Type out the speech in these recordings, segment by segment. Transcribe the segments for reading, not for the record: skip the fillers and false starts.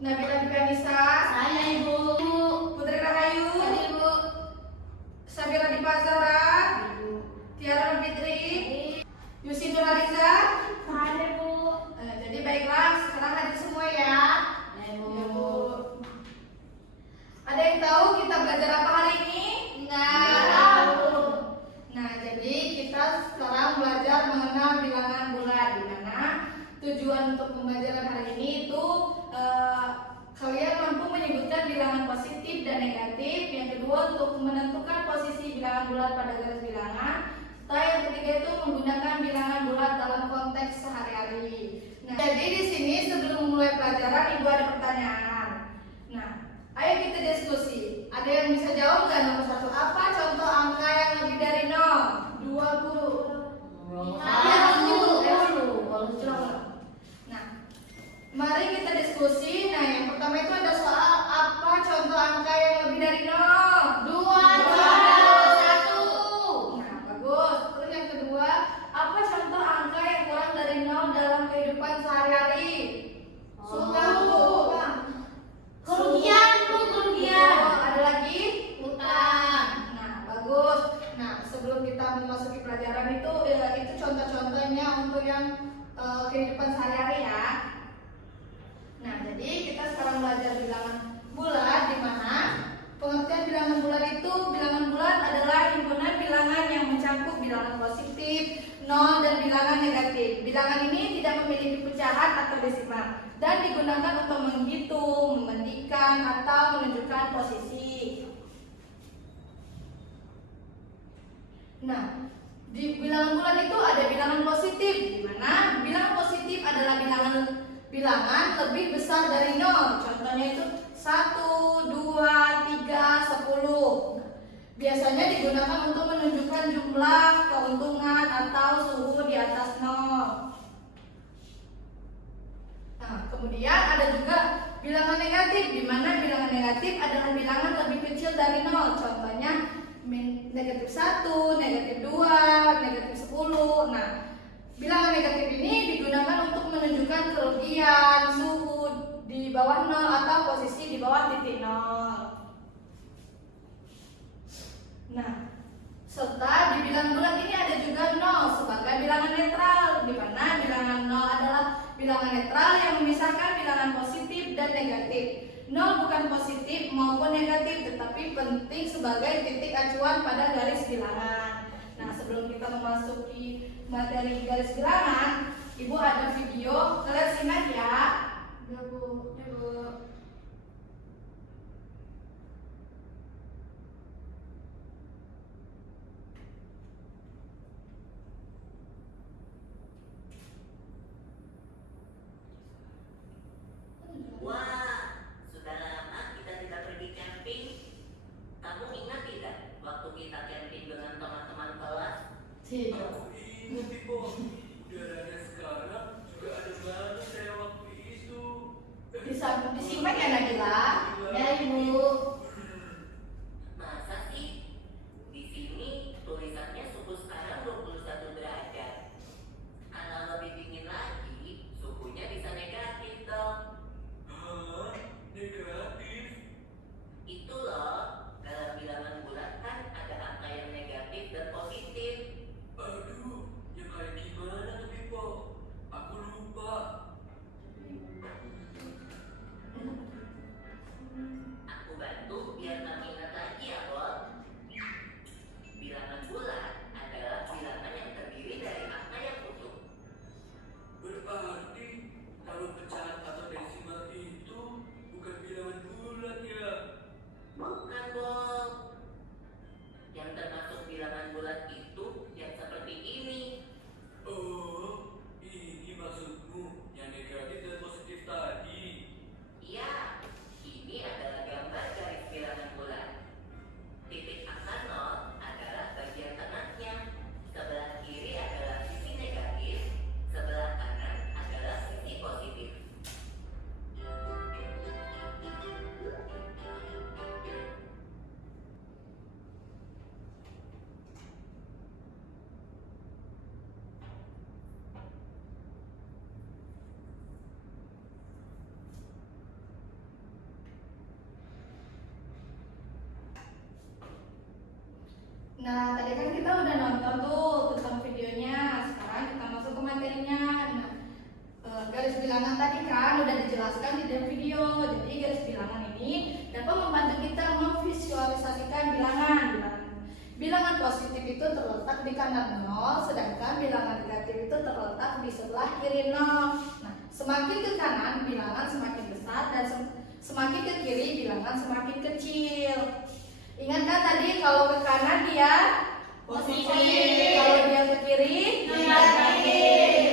Nabila Dikanisa. Saya Ibu. Putri Rahayu. Saya Ibu. Sabira Dipazara. Ibu. Tiara Fitri. Yusi Nurhaliza. Saya Ibu. Jadi baiklah, sekarang hadir semua ya. Saya Ya, Ibu. Bu. Ada yang tahu kita belajar apa hari ini? Enggak tahu. Nah, jadi kita sekarang belajar mengenal bilangan bulat, di mana tujuan untuk pembelajaran hari ini itu kalian mampu menyebutkan bilangan positif dan negatif. Yang kedua, untuk menentukan posisi bilangan bulat pada garis bilangan. Serta yang ketiga itu menggunakan bilangan bulat dalam konteks sehari-hari. Nah, jadi di sini sebelum memulai pelajaran, Ibu ada pertanyaan. Nah, ayo kita diskusi. Ada yang bisa jawab nggak? Nomor satu, apa contoh angka yang lebih dari 0? 20. Nah, mari kita diskusi. Nah, yang pertama itu ada soal apa contoh angka yang lebih dari 0? 1. Nah, bagus. Terus yang kedua, apa contoh angka yang kurang dari 0 dalam kehidupan sehari-hari? Kerugian, Bu, kerugian. Ada lagi? Utang. Nah, bagus. Nah, sebelum kita memasuki pelajaran itu contoh-contohnya untuk yang kehidupan sehari-hari ya. Nah, jadi kita sekarang belajar bilangan bulat, di mana pengertian bilangan bulat itu, bilangan bulat adalah himpunan bilangan yang mencakup bilangan positif, 0 dan bilangan negatif. Bilangan ini tidak memiliki pecahan atau desimal dan digunakan untuk menghitung, membandingkan atau menunjukkan posisi. Nah, di bilangan bulat itu ada bilangan positif, di mana bilangan positif adalah bilangan lebih besar dari 0. Contohnya itu 1, 2, 3, 10. Biasanya digunakan untuk menunjukkan jumlah, keuntungan, atau suhu di atas 0. Nah, kemudian ada juga bilangan negatif, di mana bilangan negatif adalah bilangan lebih kecil dari 0. Contohnya negatif 1, negatif 2, negatif 10. Nah, bilangan negatif ini digunakan untuk menunjukkan kerugian, suhu di bawah 0 atau posisi di bawah titik 0. Nah, serta di bilangan bulat ini ada juga 0 sebagai bilangan netral, di mana bilangan 0 adalah bilangan netral yang memisahkan bilangan positif dan negatif. 0 bukan positif maupun negatif, tetapi penting sebagai titik acuan pada garis bilangan. Nah, sebelum kita memasuki materi garis bilangan, Ibu ada video, kalian simak ya. Ya, Bu. Ya, Bu. Wah, sudah lama kita tidak pergi camping. Kamu ingat tidak waktu kita camping dengan teman-teman kelas? Tidak. Aku ingat Ibu. Udaranya sekarang juga ada banget kayak waktu itu. Disimak ya, Nabila. Ya, Ibu. Masa sih? Di sini tulisannya suhu sekarang 21 derajat. Kalau lebih dingin lagi, suhunya bisa negatif dong. Hah? Negatif? Itu loh, dalam bilangan bulat kan ada angka yang negatif dan positif. Aduh, yang kayak gimana tuh Pipo? Aku lupa. Aku bantu bilangan negatif itu terletak di sebelah kiri 0. Nah, semakin ke kanan bilangan semakin besar dan semakin ke kiri bilangan semakin kecil. Ingat kan tadi kalau ke kanan dia Positif. kalau dia ke kiri Negatif.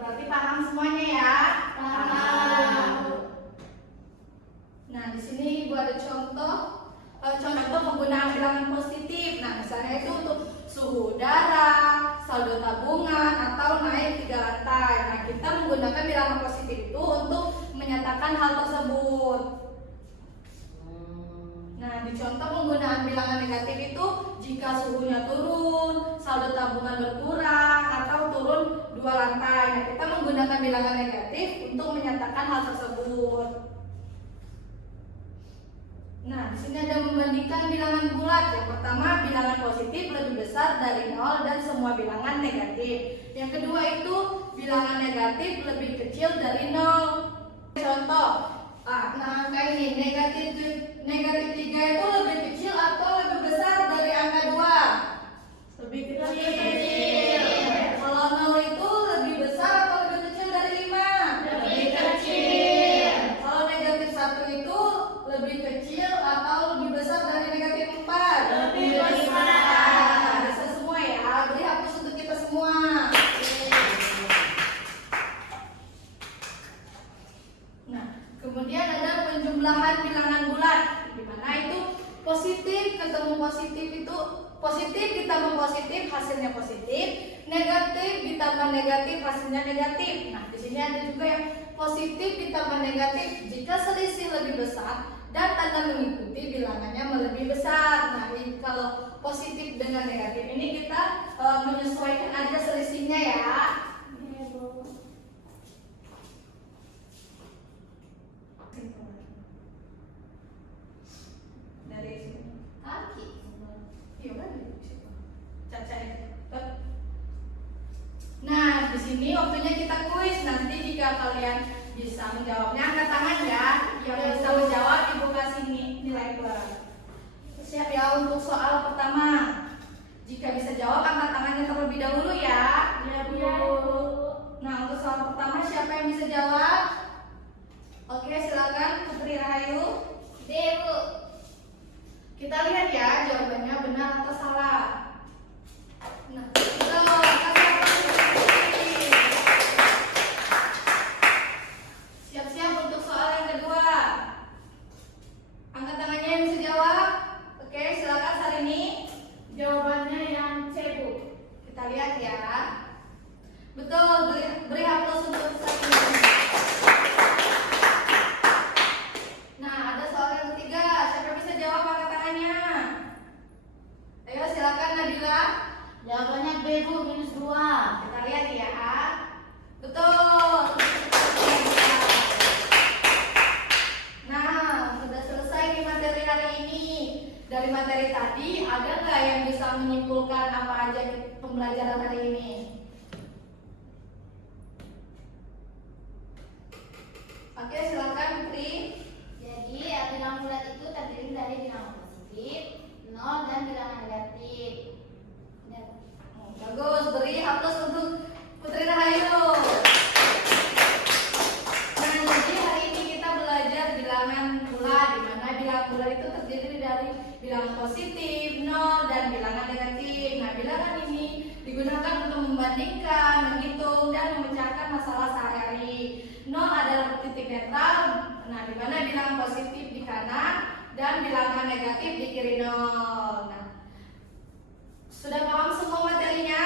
Berarti paham semuanya ya? Paham. Nah, di sini gua ada contoh penggunaan bilangan positif. Nah, misalnya itu untuk suhu udara, saldo tabungan, atau naik 3 lantai. Nah, kita menggunakan bilangan positif itu untuk menyatakan hal tersebut. Nah, di contoh penggunaan bilangan negatif itu jika suhunya turun, saldo tabungan berkurang, atau turun 2 lantai. Nah, kita menggunakan bilangan negatif untuk menyatakan hal tersebut. Nah, di sini ada membandingkan bilangan bulat. Yang pertama, bilangan positif lebih besar dari 0 dan semua bilangan negatif. Yang kedua itu bilangan negatif lebih kecil dari 0. Contoh, nah kayak ini, negatif 3 itu lebih kecil atau lebih besar dari angka 2? Lebih kecil. Kalau 0 itu lebih besar atau lebih kecil dari 5? Lebih kecil. Kalau negatif 1 itu lebih kecil atau lebih besar dari negatif 4? Lebih besar. Nah, bisa semua ya. Beri hapus untuk kita semua. Nah, kemudian ada penjumlahan bilangan bulat, di mana itu positif ketemu positif itu positif ditambah positif hasilnya positif, negatif ditambah negatif hasilnya negatif. Nah, di sini ada juga yang positif ditambah negatif jika selisih lebih besar dan tanda mengikuti bilangannya lebih besar. Nah, ini kalau positif dengan negatif ini kita menyesuaikan aja selisihnya ya. Dari sini. Kaki. Iya kan? Caca ya. Nah, di sini waktunya kita kuis. Nanti jika kalian bisa menjawabnya angkat tangan ya. Yang bisa menjawab ibu kasih nilai plus. Siap ya untuk soal pertama. Jika bisa jawab angkat tangannya terlebih dahulu ya. Ya, Bu. Nah, untuk soal pertama siapa yang bisa jawab? Oke, silakan Putri Rahayu. Bu. Kita lihat ya jawabannya benar atau salah. Nah, kasih apresiasi. Siap-siap untuk soal yang kedua. Angkat tangannya yang bisa jawab. Oke, silakan Sarini. Jawabannya yang C, Bu. Kita lihat ya. Betul, beri aplaus untuk Sarini. Nah, ada soal yang ketiga. Siapa yang bisa jawab angkat tangannya? Ayo silakan Nabila. Jawabannya B, Bu, -2. Kita lihat ya. Betul. Nah, sudah selesai nih materi hari ini. Dari materi tadi, ada nggak yang bisa menyimpulkan apa aja di pembelajaran hari ini? Oke, silakan Putri. Jadi, bilangan bulat itu terdiri dari bilangan positif, 0, dan bilangan negatif. Bagus, beri aplaus untuk Putri Rahayu. Nah, jadi hari ini kita belajar bilangan bulat, di mana bilangan bulat itu terdiri dari bilangan positif, 0, dan bilangan negatif. Nah, bilangan ini digunakan untuk membandingkan, menghitung, dan memecahkan masalah sehari-hari. 0 adalah titik netral, nah di mana bilangan positif di kanan dan bilangan negatif di kiri 0. Nah, sudah paham semua materinya?